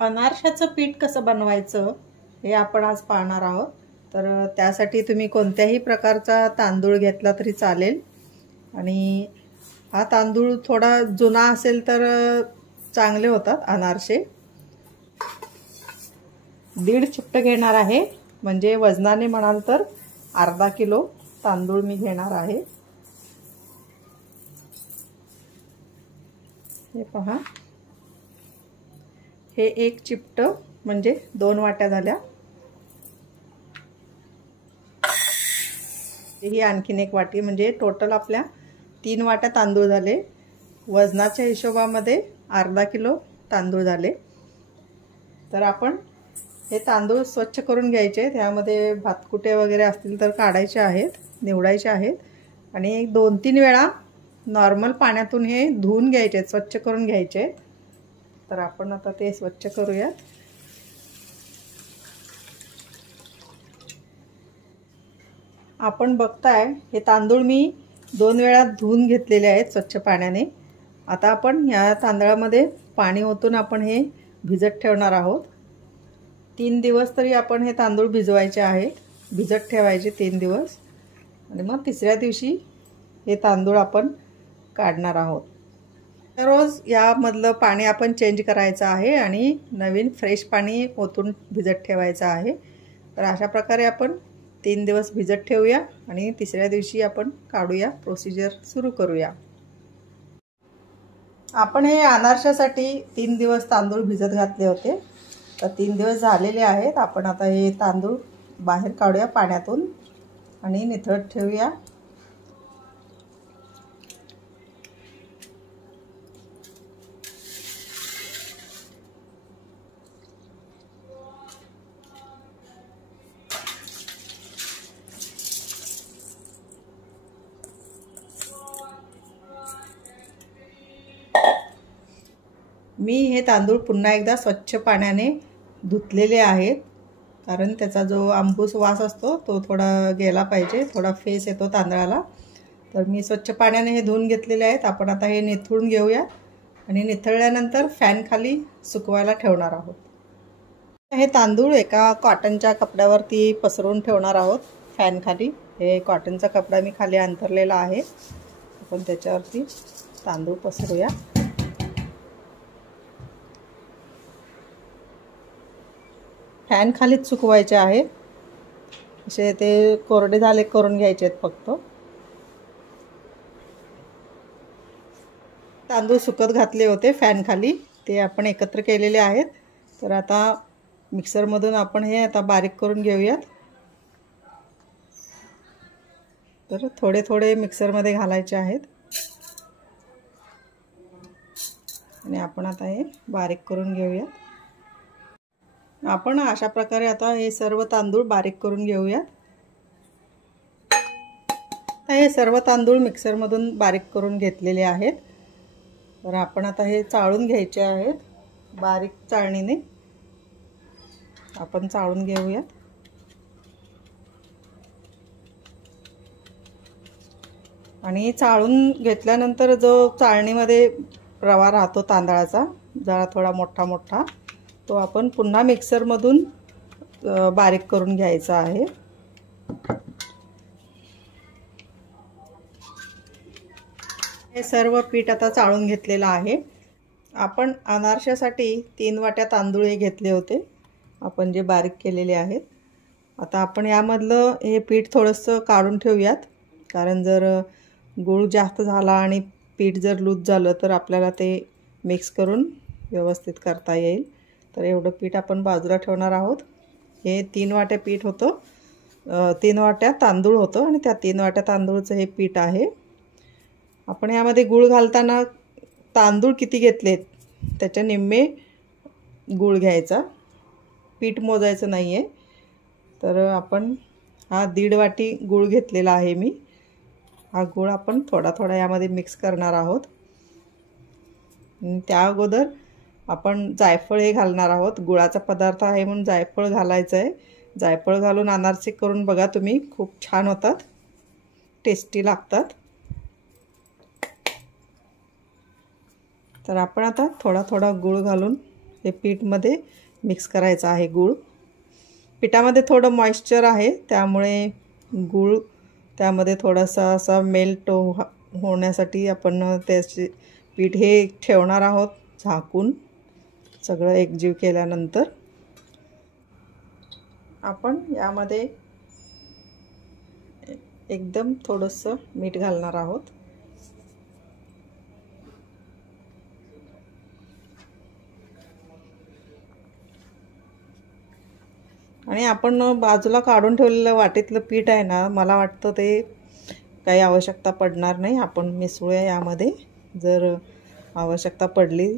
अनारशाचं पीठ कसं बनवायचं हे आपण आज पाहणार आहोत। तर त्यासाठी तुम्ही कोणत्याही प्रकारचा तांदूळ घेतला तरी चालेल आणि हा तांदूळ थोडा जुना असेल तर चांगले होतात अनारसे। 1.5 चिपट घेणार आहे, म्हणजे वजनाने म्हणाल तर अर्धा किलो तांदूळ मी घेणार आहे। हे पहा, हे 1 चिपट म्हणजे 2 वाट्या झाल्या। ही आणखीन 1 वाटी म्हणजे टोटल आपल्या 3 वाट्या तांदूळ झाले। वजनाच्या हिशोबामध्ये अर्धा किलो तांदूळ झाले। तर आपण हे तांदूळ स्वच्छ करून घ्यायचे, त्यामध्ये भातकुटे वगैरे असतील तर काढायचे आहेत, निवडायचे आहेत आणि 2-3 वेळा नॉर्मल पाण्यातून हे धुवून घ्यायचे, स्वच्छ करून घ्यायचे। तर आपण आता ते स्वच्छ करूया। आपण बघताय हे तांदूळ मी 2 वेळा धुवून घेतलेले आहेत स्वच्छ पाण्याने। आता आपण या तांदळामध्ये पाणी ओतून आपण हे भिजत ठेवणार आहोत। 3 दिवस तरी आपण हे तांदूळ भिजवायचे आहेत, भिजत ठेवायचे 3 दिवस आणि मग तिसऱ्या दिवशी हे तांदूळ आपण काढणार आहोत। रोज यामधलं पाणी आपण चेंज करायचं आहे आणि नवीन फ्रेश पाणी ओतून भिजत ठेवायचं आहे। तर अशा प्रकारे आपण 3 दिवस भिजत ठेवूया आणि तिसऱ्या दिवशी आपण काढूया, प्रोसिजर सुरू करूया। आपण हे अनारशासाठी 3 दिवस तांदूळ भिजत घातले होते, तर 3 दिवस झालेले आहेत। आपण आता हे तांदूळ बाहेर काढूया पाण्यातून आणि निथळत ठेवूया। मी हे तांदूळ पुन्हा एकदा स्वच्छ पाण्याने धुतलेले आहेत, कारण त्याचा जो आंबूस वास असतो तो थोडा गेला पाहिजे, थोडा फेस येतो तांदळाला। तर मी स्वच्छ पाण्याने हे धुवून घेतलेले आहेत। आपण आता हे निथळून घेऊया आणि निथळल्यानंतर फॅन खाली सुकवायला ठेवणार आहोत। हे तांदूळ एका कॉटनच्या कपड्यावरती पसरवून ठेवणार आहोत फॅन खाली। हे कॉटनचा कपडा मी खाली अंथरलेला आहे, आपण त्याच्यावरती तांदूळ पसरूया। फॅन खालीच सुकवायचे आहे, असे ते कोरडे झाले करून घ्यायचे आहेत फक्त। तांदूळ सुकत घातले होते फॅन खाली, ते आपण एकत्र केलेले आहेत। तर आता मिक्सरमधून आपण हे आता बारीक करून घेऊयात। तर थोडे थोडे मिक्सरमध्ये घालायचे आहेत आणि आपण आता हे बारीक करून घेऊयात। आपण अशा प्रकारे आता हे सर्व तांदूळ बारीक करून घेऊयात। हे सर्व तांदूळ मिक्सरमधून बारीक करून घेतलेले आहेत। तर आपण आता हे चाळून घ्यायचे आहेत, बारीक चाळणीने आपण चाळून घेऊयात। आणि चाळून घेतल्यानंतर जो चाळणीमध्ये रवा राहतो तांदळाचा, जरा थोडा मोठा मोठा, तो आपण पुन्हा मिक्सरमधून बारीक करून घ्यायचा आहे। हे सर्व पीठ आता चाळून घेतलेलं आहे। आपण अनारशासाठी 3 वाट्या तांदूळ हे घेतले होते, आपण जे बारीक केलेले आहेत। आता आपण यामधलं हे पीठ थोडंसं काढून ठेवूयात, कारण जर गूळ जास्त झाला आणि पीठ जर लूज झालं तर आपल्याला ते मिक्स करून व्यवस्थित करता येईल। तर एवढं पीठ आपण बाजूला ठेवणार आहोत। हे 3 वाट्या पीठ होतं, 3 वाट्या तांदूळ होतं आणि त्या 3 वाट्या तांदूळचं हे पीठ आहे। आपण यामध्ये गूळ घालताना तांदूळ किती घेतलेत त्याच्या निम्मे गूळ घ्यायचा, पीठ मोजायचं नाही आहे। तर आपण हा 1.5 वाटी गूळ घेतलेला आहे मी। हा गूळ आपण थोडा थोडा यामध्ये मिक्स करणार आहोत। त्या अगोदर आपण जायफळ हे घालणार आहोत। गुळाचा पदार्थ आहे म्हणून जायफळ घालायचं आहे। जायफळ घालून अनारसे करून बघा तुम्ही, खूप छान होतात, टेस्टी लागतात। तर आपण आता थोडा थोडा गूळ घालून हे पीठमध्ये मिक्स करायचं आहे गूळ। पिठामध्ये थोडं मॉइश्चर आहे, त्यामुळे गूळ त्यामध्ये थोडासा असा मेल्ट होण्यासाठी आपण त्याचे पीठ हे ठेवणार आहोत झाकून। सगळं एकजीव केल्यानंतर आपण यामध्ये एकदम थोडंसं मीठ घालणार आहोत। आणि आपण बाजूला काढून ठेवलेलं वाटीतलं पीठ आहे ना, मला वाटतं ते काही आवश्यकता पडणार नाही। आपण मिसळूया यामध्ये, जर आवश्यकता पडली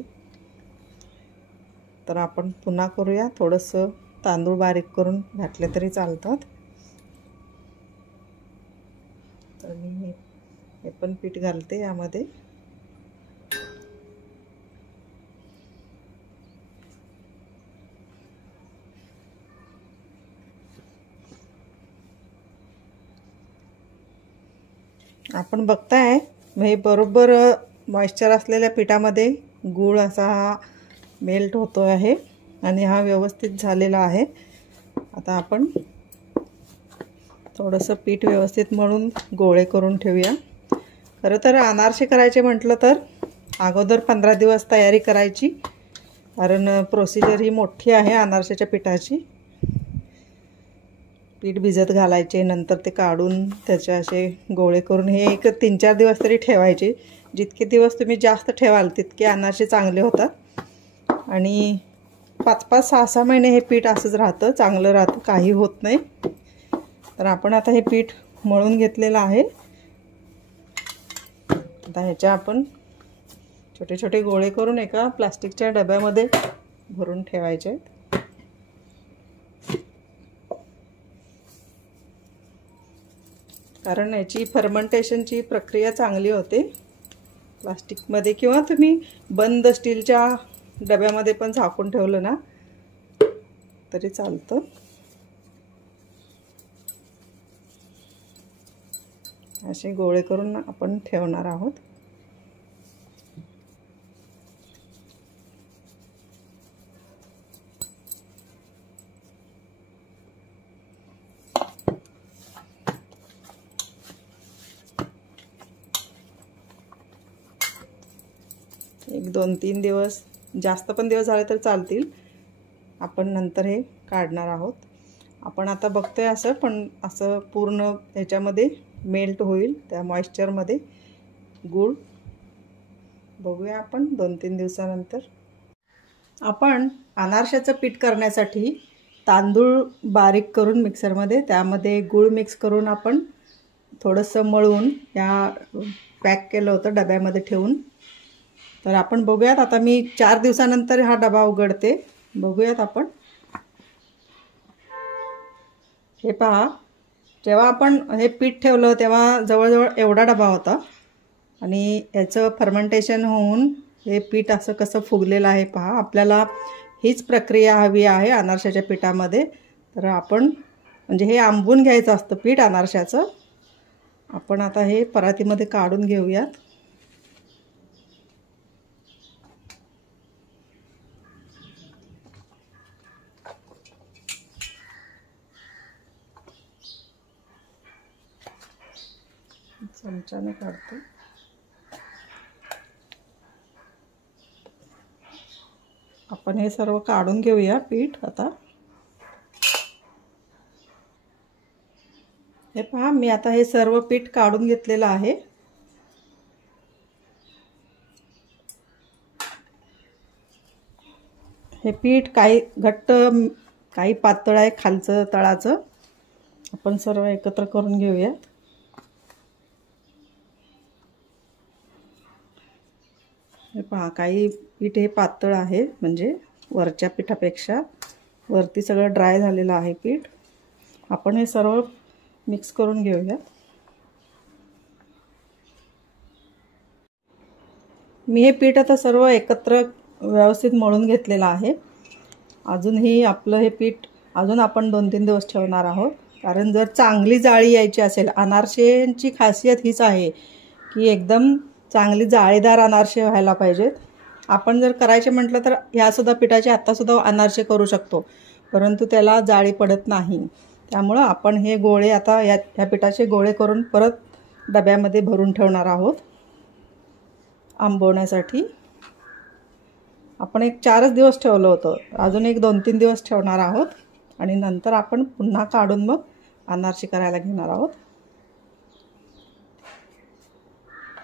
तर आपण पुन्हा करूया। थोडंसं तांदूळ बारीक करून घातले तरी चालतात। तर मी हे पण पीठ घालते यामध्ये। आपण बघताय हे बरोबर मॉइश्चर असलेल्या पिठामध्ये गूळ असा हा मेल्ट होतो आहे आणि हा व्यवस्थित झालेला आहे। आता आपण थोडंसं पीठ व्यवस्थित मळून गोळे करून ठेवूया। खरं तर अनारसे करायचे म्हटलं तर अगोदर 15 दिवस तयारी करायची, कारण प्रोसिजर ही मोठी आहे अनारशाच्या पिठाची। पीठ भिजत घालायचे, नंतर ते काढून त्याचे असे गोळे करून हे एक 3-4 दिवस तरी ठेवायचे। जितके दिवस तुम्ही जास्त ठेवाल तितके अनारसे चांगले होतात। आणि 5-5, 6-6 महिने हे पीठ असंच राहतं, चांगलं राहतं, काही होत नाही। तर आपण आता हे पीठ मळून घेतलेलं आहे। आता ह्याच्या आपण छोटे छोटे गोळे करून एका प्लास्टिकच्या डब्यामध्ये भरून ठेवायचे। कारण याची फर्मेंटेशनची प्रक्रिया चांगली होते। प्लास्टिकमध्ये किंवा तुम्ही बंद स्टीलच्या डब्यामध्ये पण झाकून ठेवलं ना तरी चालतं। असे गोळे करून आपण ठेवणार आहोत। एक 2-3 दिवस, जास्त पण दिवस झाले तर चालतील। आपण नंतर हे काढणार आहोत। आपण आता बघतोय असं, पण असं पूर्ण ह्याच्यामध्ये मेल्ट होईल त्या मॉइश्चरमध्ये गूळ। बघूया आपण 2-3 दिवसानंतर। आपण अनारशाचं पीठ करण्यासाठी तांदूळ बारीक करून मिक्सरमध्ये त्यामध्ये गूळ मिक्स करून आपण थोडंसं मळून या पॅक केलं होतं डब्यामध्ये ठेवून। तर आपण बघूयात, आता मी 4 दिवसानंतर हा डबा उघडते, बघूयात आपण। हे पहा, जेव्हा आपण हे पीठ ठेवलं तेव्हा जवळजवळ एवढा डबा होता आणि याचं फर्मेंटेशन होऊन हे पीठ असं कसं फुगलेलं आहे पहा। आपल्याला हीच प्रक्रिया हवी आहे अनारशाच्या पिठामध्ये। तर आपण म्हणजे हे आंबून घ्यायचं असतं पीठ अनारशाचं। आपण आता हे परातीमध्ये काढून घेऊयात। चमच्याने काढतो। आपण हे सर्व काढून घेऊया पीठ आता। हे पहा, मी आता हे सर्व पीठ काढून घेतलेलं आहे। हे पीठ काही घट्ट, काही पातळ आहे खालचं तळाचं। आपण सर्व एकत्र करून घेऊया। हे पहा, काही पीठ हे पातळ आहे, म्हणजे वरच्या पिठापेक्षा वरती सगळं ड्राय झालेलं आहे पीठ। आपण हे सर्व मिक्स करून घेऊया। मी हे पीठ आता सर्व एकत्र व्यवस्थित मळून घेतलेलं आहे। अजूनही आपलं हे पीठ अजून आपण 2-3 दिवस ठेवणार आहोत, कारण जर चांगली जाळी यायची असेल, अनारशेंची खासियत हीच आहे की एकदम चांगली जाळीदार अनारसे व्हायला पाहिजेत। आपण जर करायचे म्हटलं तर ह्यासुद्धा पिठाचे आत्तासुद्धा अनारसे करू शकतो, परंतु त्याला जाळी पडत नाही. त्यामुळं आपण हे गोळे आता ह्या पिठाचे गोळे करून परत डब्यामध्ये भरून ठेवणार आहोत आंबवण्यासाठी. आपण एक 4च दिवस ठेवलं होतं, अजून एक 2-3 दिवस ठेवणार आहोत आणि नंतर आपण पुन्हा काढून मग अनारसे करायला घेणार आहोत.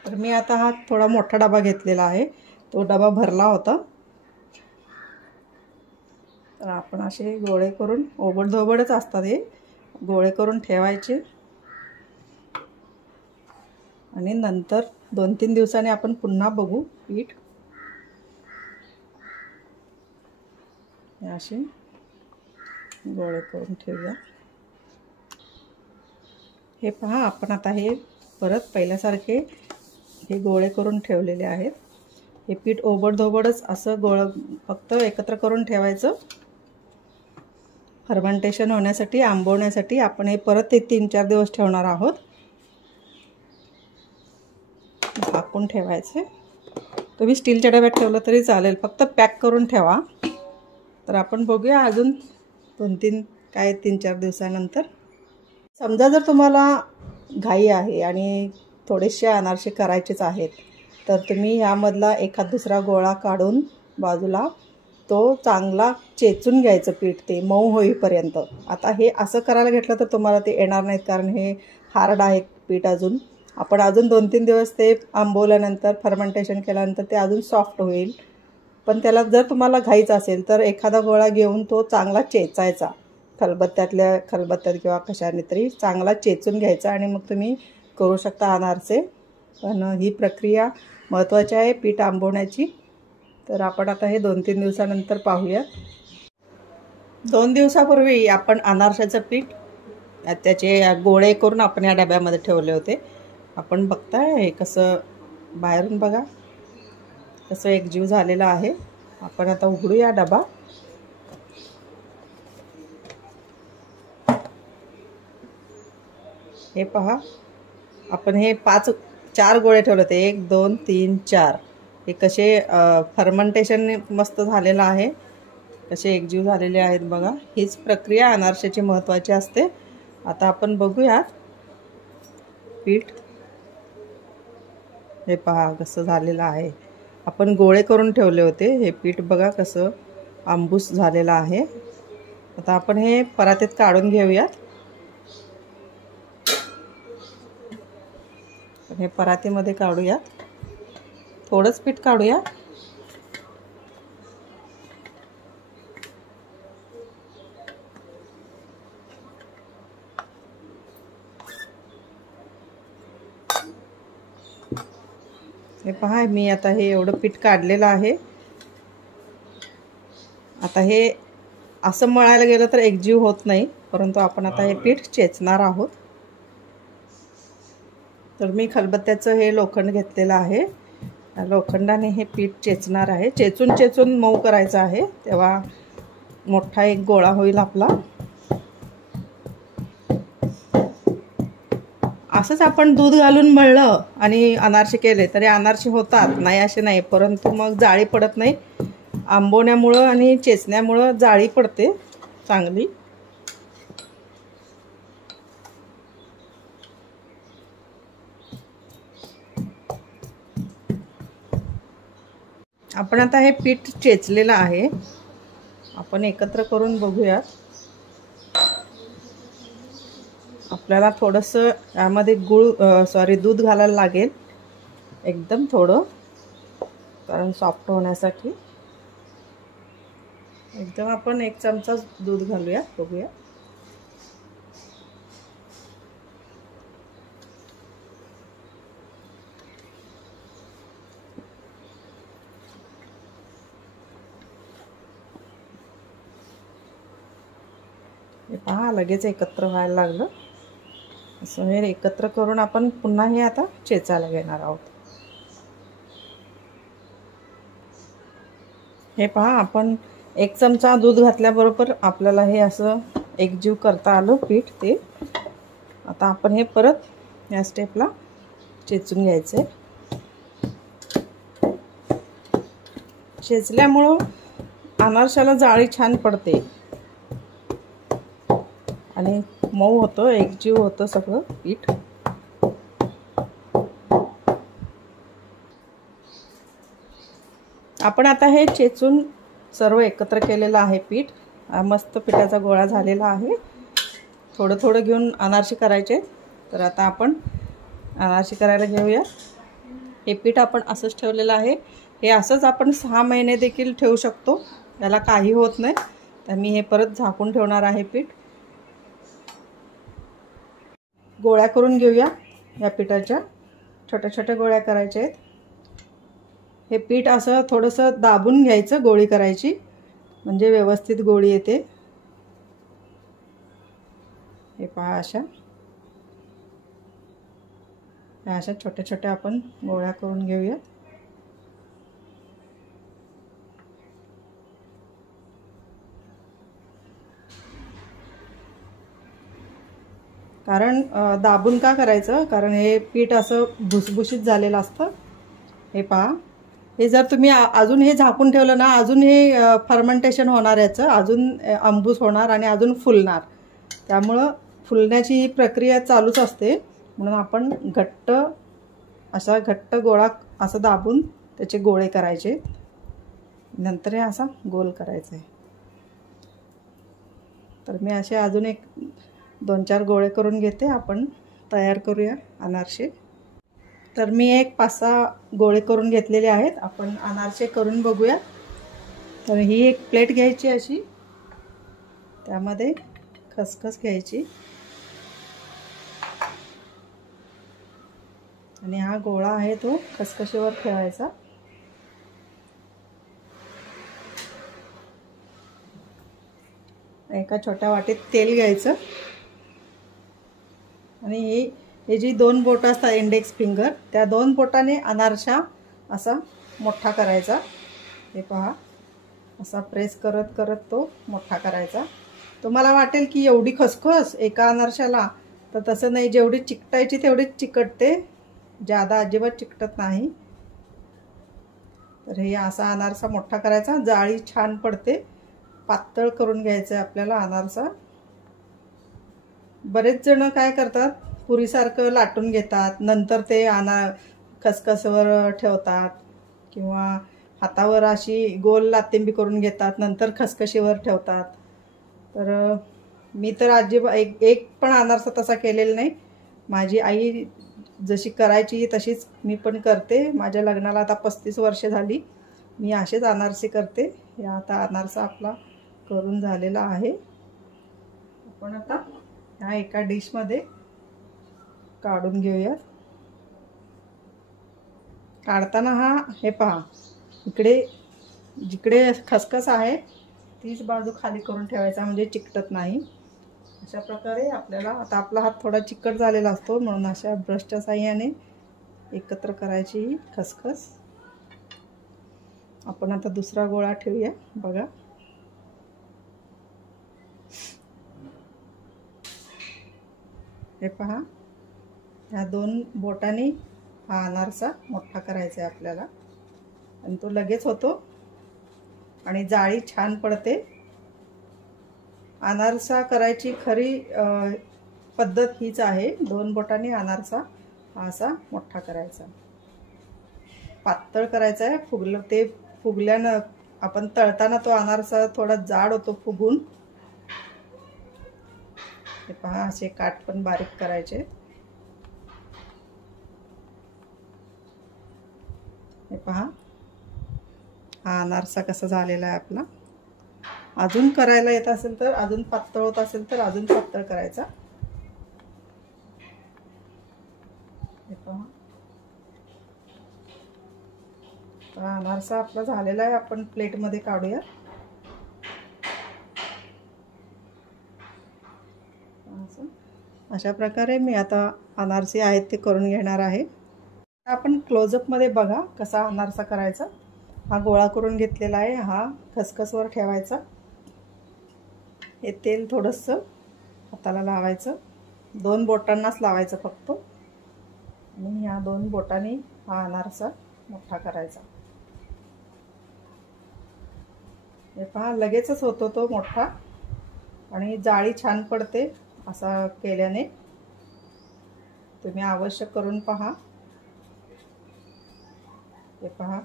तर मी आता हा थोडा मोठा डबा घेतलेला आहे, तो डबा भरला होता. तर आपण असे गोळे करून ओबडधोबडच असतात हे गोळे करून ठेवायचे आणि नंतर 2-3 दिवसांनी आपण पुन्हा बघू पीठ. असे गोळे करून ठेवूया. हे पहा, आपण आता हे परत पहिल्यासारखे हे गोळे करून ठेवलेले आहेत. हे पीठ ओबडधोबडच असं गोळं फक्त एकत्र करून ठेवायचं. फर्मेंटेशन होण्यासाठी, आंबवण्यासाठी आपण हे परत 3-4 दिवस ठेवणार आहोत. झाकून ठेवायचे. तुम्ही स्टीलच्या डब्यात ठेवलं तरी चालेल, फक्त पॅक करून ठेवा. तर आपण बघूया अजून 3-4 दिवसानंतर. समजा जर तुम्हाला घाई आहे आणि थोडेसे अनारसे करायचेच आहेत, तर तुम्ही ह्यामधला एखाद दुसरा गोळा काढून बाजूला तो चांगला चेचून घ्यायचं पीठ, ते मऊ होईपर्यंत. आता हे असं करायला घेतलं तर तुम्हाला ते येणार नाहीत, कारण हे हार्ड आहे पीठ. आपण अजून 2-3 दिवस ते आंबवल्यानंतर, फर्मेंटेशन केल्यानंतर ते अजून सॉफ्ट होईल. पण त्याला जर तुम्हाला घाईच असेल तर एखादा गोळा घेऊन तो चांगला चेचायचा, खलबत्त्यात किंवा कशाने तरी चांगला चेचून घ्यायचा आणि मग तुम्ही करू शकता अनारसे. पण ही प्रक्रिया महत्त्वाची आहे पीठ आंबवण्याची. तर आपण आता हे 2-3 दिवसानंतर पाहूया. 2 दिवसापूर्वी आपण अनारशाचं पीठ त्याचे गोळे करून आपण या डब्यामध्ये ठेवले होते. आपण बघताय हे कसं बाहेरून बघा कसं एकजीव झालेलं आहे. आपण आता उघडूया डबा. हे पहा, आपण हे 4 गोळे ठेवले होते, 1, 2, 3, 4. हे कसे फर्मेंटेशन मस्त झालेलं आहे, कसे एकजीव झालेले आहेत बघा. हीच प्रक्रिया अनारशाची महत्त्वाची असते. आता आपण बघूया पीठ. हे पहा कसं झालेलं आहे. आपण गोळे करून ठेवले होते, हे पीठ बघा कसं आंबूस झालेलं आहे. आता आपण हे परातीत काढून घेऊयात. हे परातीमध्ये काढूया, थोडंच पीठ काढूया. हे पहा, मी आता हे एवढं पीठ काढलेलं आहे. आता हे असं मळायला गेलं तर एकजीव होत नाही, परंतु आपण आता हे पीठ चेचणार आहोत. तर मी खलबत्त्याचं हे लोखंड घेतलेलं आहे, लोखंडाने हे पीठ चेचणार आहे. चेचून मऊ करायचं आहे, तेव्हा मोठा एक गोळा होईल आपला. असंच आपण दूध घालून मळलं आणि अनारसे केले तरी अनारसे होतात, नाही असे नाही. परंतु मग जाळी पडत नाही. आंबवण्यामुळं आणि चेचण्यामुळं जाळी पडते चांगली. आपण आता हे पीठ चेचलेलं आहे, आपण एकत्र करून बघूयात. आपल्याला थोडंसं यामध्ये दूध घालायला लागेल, एकदम थोडं, कारण सॉफ्ट होण्यासाठी. एकदम आपण 1 चमचा दूध घालूया, बघूया. हे पहा, लगेच एकत्र व्हायला लागलं. असं हे एकत्र करून आपण पुन्हा हे आता चेचायला घेणार आहोत. हे पहा, आपण 1 चमचा दूध घातल्याबरोबर आपल्याला हे असं एकजीव करता आलं पीठ ते. आता आपण हे परत या स्टेपला चेचून घ्यायचं आहे. चेचल्यामुळं अनारशाला जाळी छान पडते आणि मऊ होतं, एकजीव होतं सगळं पीठ. आपण आता हे चेचून सर्व एकत्र केलेलं आहे पीठ. मस्त पिठाचा गोळा झालेला आहे. थोडं थोडं घेऊन अनारसे करायचे. तर आता आपण अनारसे करायला घेऊया. हे पीठ आपण असंच ठेवलेलं आहे. हे असंच आपण 6 महिने देखील ठेवू शकतो, याला काही होत नाही. तर मी हे परत झाकून ठेवणार आहे पीठ. गोळ्या करून घेऊया. या पिठाच्या छोट्या छोट्या गोळ्या करायच्या आहेत. हे पीठ असं थोडंसं दाबून घ्यायचं, गोळी करायची, म्हणजे व्यवस्थित गोळी येते. हे पहा, अशा छोट्या छोट्या आपण गोळ्या करून घेऊया. कारण दाबून का करायचं, कारण हे पीठ असं भुसभुशीत झालेलं असतं. हे पहा, हे जर तुम्ही अजून हे झाकून ठेवलं ना, अजून हे फर्मेंटेशन होणार, याचं अजून आंबूस होणार आणि अजून फुलणार. त्यामुळं फुलण्याची ही प्रक्रिया चालूच असते. म्हणून आपण घट्ट गोळा असं दाबून त्याचे गोळे करायचे. नंतर हे असा गोल करायचा आहे. तर मी असे अजून 2-4 गोळे करून घेते. आपण तयार करूया अनारसे. तर मी 5-6 गोळे करून घेतलेले आहेत. आपण अनारसे करून बघूया. तर ही एक प्लेट घ्यायची अशी, त्यामध्ये खसखस घ्यायची आणि हा गोळा आहे तो खसखशीवर ठेवायचा. एका छोट्या वाटीत तेल घ्यायचं आणि हे जी 2 बोटं असतात, इंडेक्स फिंगर, त्या 2 बोटाने अनारसा असा मोठा करायचा. हे पहा, असा प्रेस करत करत तो मोठा करायचा. तुम्हाला वाटेल की एवढी खसखस एका अनारशाला, तर तसं नाही. जेवढी चिकटायची तेवढीच चिकटते, जादा अजिबात चिकटत नाही. तर हे असा अनारसा मोठा करायचा, जाळी छान पडते. पातळ करून घ्यायचं आपल्याला अनारसा. बरेच जण काय करतात, पुरीसारखं लाटून घेतात, नंतर ते खसखसवर ठेवतात, किंवा हातावर अशी गोल लातिंबी करून घेतात, नंतर खसखशीवर ठेवतात. तर मी तर अजिबात एक पण अनारसा तसा केलेला नाही. माझी आई जशी करायची तशीच मी पण करते. माझ्या लग्नाला आता 35 वर्षे झाली, मी असेच अनारसे करते. हे आता अनारसा आपला करून झालेला आहे. आपण आता ह्या एका डिशमध्ये काढून घेऊया. काढताना हे पहा, इकडे जिकडे खसखस आहे तीच बाजू खाली करून ठेवायचा, म्हणजे चिकटत नाही. अशा प्रकारे आपल्याला, आता आपला हात थोडा चिकट झालेला असतो, म्हणून अशा ब्रशच्या साहाय्याने एकत्र करायची ही खसखस. आपण आता दुसरा गोळा ठेवूया. बघा, हे पहा, ह्या 2 बोटांनी हा अनारसा मोठा करायचा आहे आपल्याला, आणि तो लगेच होतो आणि जाळी छान पडते. अनारसा करायची खरी पद्धत हीच आहे. 2 बोटांनी अनारसा असा मोठा करायचा, पातळ करायचा आहे. ते फुगल्यानं आपण तळताना तो अनारसा थोडा जाड होतो फुगून. हे पहा, असे काठ पण बारीक करायचे. हे पहा, हा अनारसा कसा झालेला आहे आपला. अजून करायला येत असेल तर, अजून पातळ होत असेल तर अजून पातळ करायचा. हे पहा, हा अनारसा आपला झालेला आहे. आपण प्लेटमध्ये काढूया. अशा प्रकारे मी आता अनारसे आहेत ते करून घेणार आहे. आपण क्लोजअपमध्ये बघा कसा अनारसा करायचा. हा गोळा करून घेतलेला आहे, हा खसखसवर ठेवायचा. हे तेल थोडंसं हाताला लावायचं, 2 बोटांनाच लावायचं फक्त, आणि ह्या 2 बोटांनी हा अनारसा मोठा करायचा. हे पहा लगेचच होतो तो मोठा आणि जाळी छान पडते असा केल्याने. तुम्ही अवश्य करून पहा. हे पहा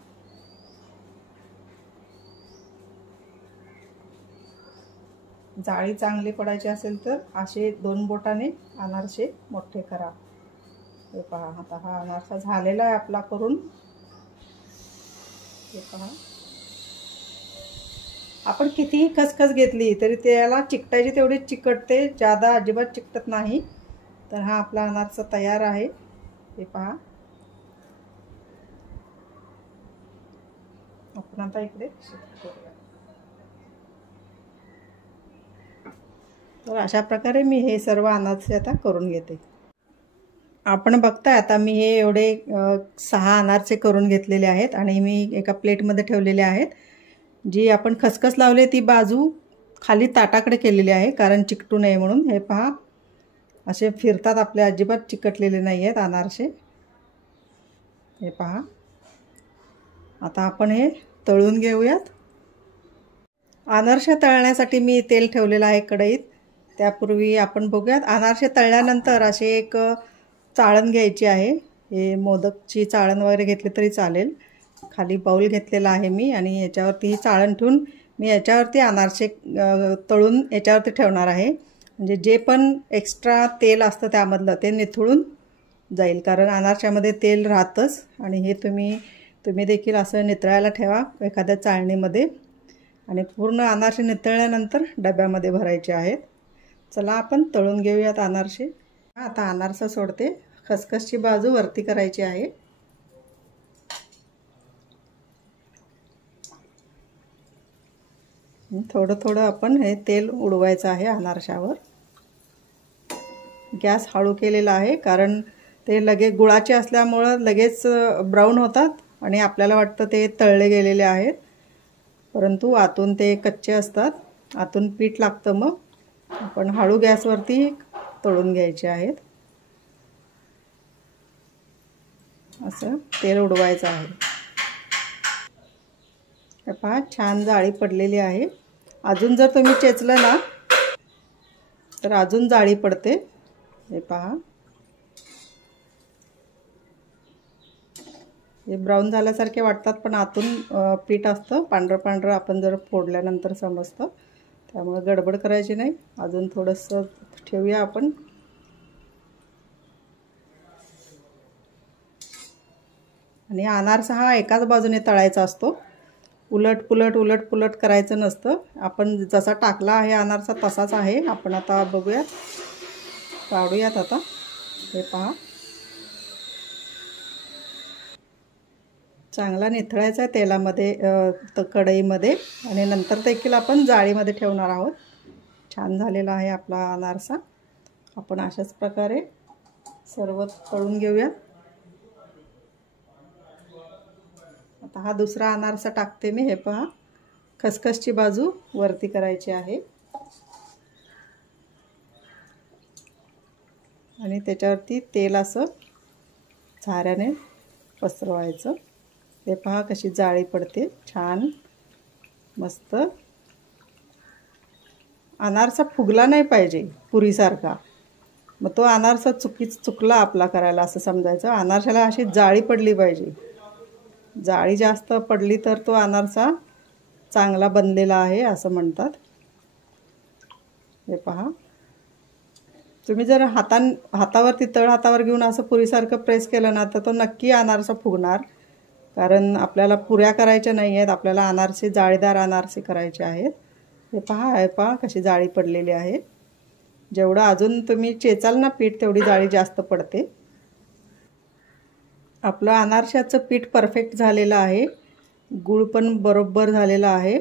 जाळी चांगली पडायची असेल तर असे 2 बोटाने अनारसे मोठे करा. हे पहा आता हा अनारसा झालेला आहे आपला करून. हे पहा आपण कितीही खसखस घेतली तरी त्याला चिकटायची तेवढी चिकटते, जादा अजिबात चिकटत नाही. तर हा आपला अनारसा तयार आहे. हे पहा आपण आता इकडे शिफ्ट करूया. तर अशा प्रकारे मी हे सर्व अनारसे आता करून घेते. आपण बघताय आता मी हे एवढे 6 अनारसे करून घेतलेले आहेत आणि मी एका प्लेटमध्ये ठेवलेले आहेत. जी आपण खसखस लावली ती बाजू खाली ताटाकडे केलेली आहे कारण चिकटू नये म्हणून. हे पहा असे फिरतात आपले, अजिबात चिकटलेले नाही आहेत अनारसे. हे पहा आता आपण हे तळून घेऊयात. अनारसे तळण्यासाठी मी तेल ठेवलेलं आहे कढईत. त्यापूर्वी आपण बघूयात अनारसे तळल्यानंतर असे एक चाळण घ्यायची आहे. हे मोदकची चाळण वगैरे घेतली तरी चालेल. खाली बाउल घेतलेला आहे मी आणि याच्यावरती ही चाळण ठेवून मी याच्यावरती अनारसे तळून याच्यावरती ठेवणार आहे. म्हणजे जे पण एक्स्ट्रा तेल असतं त्यामधलं ते निथळून जाईल कारण अनारशामध्ये तेल राहतंच. आणि हे तुम्ही देखील असं नितळायला ठेवा एखाद्या चाळणीमध्ये आणि पूर्ण अनारसे नितळल्यानंतर डब्यामध्ये भरायचे आहेत. चला आपण तळून घेऊयात अनारसे. आता अनारसा सोडते. खसखसची बाजू वरती करायची आहे. थोडं थोडं आपण हे तेल उडवायचं आहे अनारशावर. गॅस हळू केलेला आहे कारण ते लगेच गुळाचे असल्यामुळं लगेच ब्राऊन होतात आणि आपल्याला वाटतं ते तळले गेलेले आहेत, परंतु आतून ते कच्चे असतात. आतून पीठ लागतं. मग आपण हळू गॅसवरती तळून घ्यायचे आहेत. असं तेल उडवायचं आहे. हे पहा छान जाळी पडलेली आहे. अजून जर तुम्ही चेचलं ना तर अजून जाळी पडते. हे पहा हे ब्राऊन झाल्यासारखे वाटतात पण आतून पीठ असतं पांढरं पांढरं. आपण जर फोडल्यानंतर समजतं. त्यामुळे गडबड करायची नाही. अजून थोडंसं ठेवूया आपण. आणि अनारसा हा एकाच बाजूने तळायचा असतो. उलट पुलट करायचं नसतं. आपण जसा टाकला आहे अनारसा तसाच आहे. आपण आता बघूयात, काढूयात आता. हे पहा चांगला निथळायचा आहे तेलामध्ये कढईमध्ये आणि नंतर देखील आपण जाळीमध्ये ठेवणार आहोत. छान झालेला आहे आपला अनारसा. आपण अशाच प्रकारे सर्व तळून घेऊया. आता हा दुसरा अनारसा टाकते मी. हे पहा खसखसची बाजू वरती करायची आहे आणि त्याच्यावरती तेल असं झाऱ्याने पसरवायचं. हे पहा कशी जाळी पडते छान मस्त. अनारसा फुगला नाही पाहिजे पुरीसारखा. मग तो अनारसा चुकला आपला करायला असं समजायचं. अनारशाला अशी जाळी पडली पाहिजे. जाळी जास्त पडली तर तो अनारसा चांगला बनलेला आहे असं म्हणतात. हे पहा तुम्ही जर हातावरती तळ हातावर घेऊन असं पुरीसारखं प्रेस केलं ना तर तो नक्की अनारसा फुगणार. कारण आपल्याला पुऱ्या करायच्या नाही आहेत. आपल्याला अनारसे जाळीदार अनारसे करायचे आहेत. हे पहा कशी जाळी पडलेली आहे. जेवढं अजून तुम्ही चेचाल ना पीठ तेवढी जाळी जास्त पडते. आपलं अनारशाचं पीठ परफेक्ट झालेलं आहे. गूळ पण बरोबर झालेला आहे.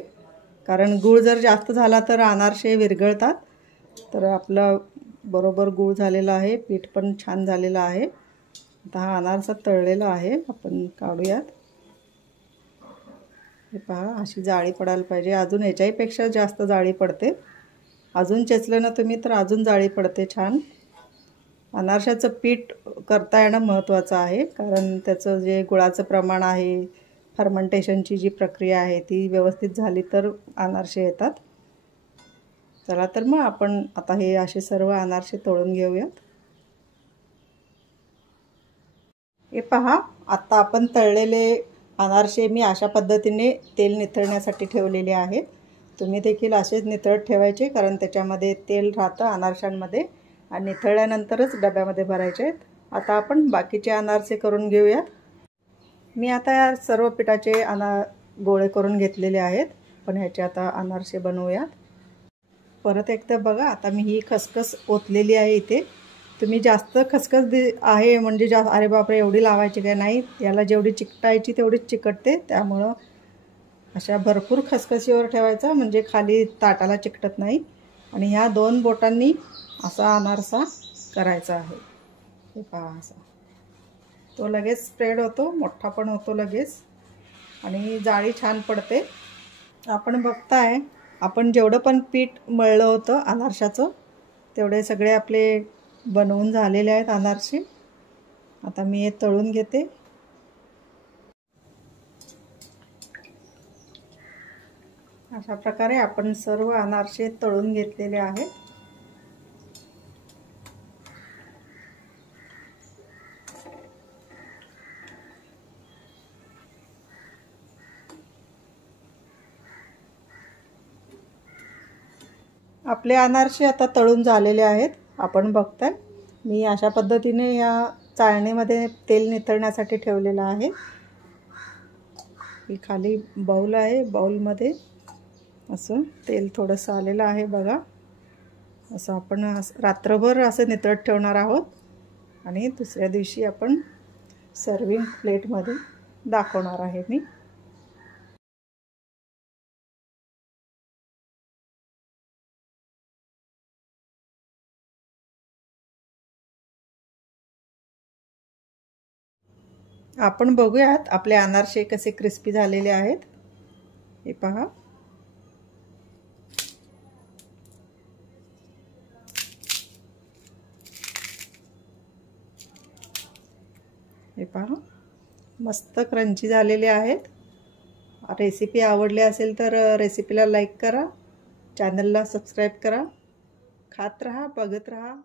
कारण गूळ जर जास्त झाला तर अनारसे विरघळतात. तर आपलं बरोबर गूळ झालेला आहे. पीठ पण छान झालेलं आहे. आता हा अनारसा तळलेला आहे. आपण काढूयात. हे पहा अशी जाळी पडायला पाहिजे. अजून ह्याच्याहीपेक्षा जास्त जाळी पडते. अजून चेचलं ना तुम्ही तर अजून जाळी पडते छान. अनारशाचं पीठ करता येणं महत्त्वाचं आहे कारण त्याचं जे गुळाचं प्रमाण आहे, फर्मेंटेशनची जी प्रक्रिया आहे ती व्यवस्थित झाली तर अनारसे येतात। चला तर मग आपण आता हे असे सर्व अनारसे तळून घेऊयात। हे पहा, आता आपण तळलेले अनारसे मी अशा पद्धतीने तेल निथळण्यासाठी ठेवलेले आहेत। तुम्ही देखील असेच निथळत ठेवायचे, कारण त्याच्यामध्ये तेल राहतं अनारशांमध्ये आणि निथळल्यानंतरच डब्यामध्ये भरायचे आहेत। आता आपण बाकीचे अनारसे करून घेऊयात। मी आता या सर्व पिठाचे गोळे करून घेतलेले आहेत। पण ह्याचे आता अनारसे बनवूयात। परत एकदा बघा, आता मी ही खसखस ओतलेली आहे इथे। तुम्ही जास्त खसखस आहे म्हणजे अरे बापरे एवढी लावायची काय नाही, याला जेवढी चिकटायची तेवढीच चिकटते। त्यामुळं अशा भरपूर खसखशीवर ठेवायचा म्हणजे खाली ताटाला चिकटत नाही। आणि ह्या 2 बोटांनी असा अनारसा करायचा आहे। हे पहा, असा तो लगेच स्प्रेड होतो, मोठा पण होतो लगेच आणि जाळी छान पडते। आपण बघताय, आपण जेवढं पण पीठ मळलं होतं अनारशाचं तेवढे सगळे आपले बनवून झालेले आहेत अनारसे। आता मी हे तळून घेते। अशा प्रकारे आपण सर्व अनारसे तळून घेतलेले आहेत। आपले अनारसे आता तळून झालेले आहेत। आपण बघताय, मी अशा पद्धतीने या चाळणीमध्ये तेल निथळण्यासाठी ठेवलेलं आहे। ही खाली बाउल आहे, बाउलमध्ये असं तेल थोडंसं आलेलं आहे बघा। असं आपण रात्रभर असं नितळत ठेवणार आहोत आणि दुसऱ्या दिवशी आपण सर्विंग प्लेटमध्ये दाखवणार आहे मी। आपण बघूयात आपले अनारसे कसे क्रिस्पी झालेले आहेत। हे पहा, हे पहा, मस्त क्रंची झालेले आहेत। रेसिपी आवडली असेल तर रेसिपीला लाईक करा, चॅनलला सबस्क्राईब करा, खात रहा, बघत रहा।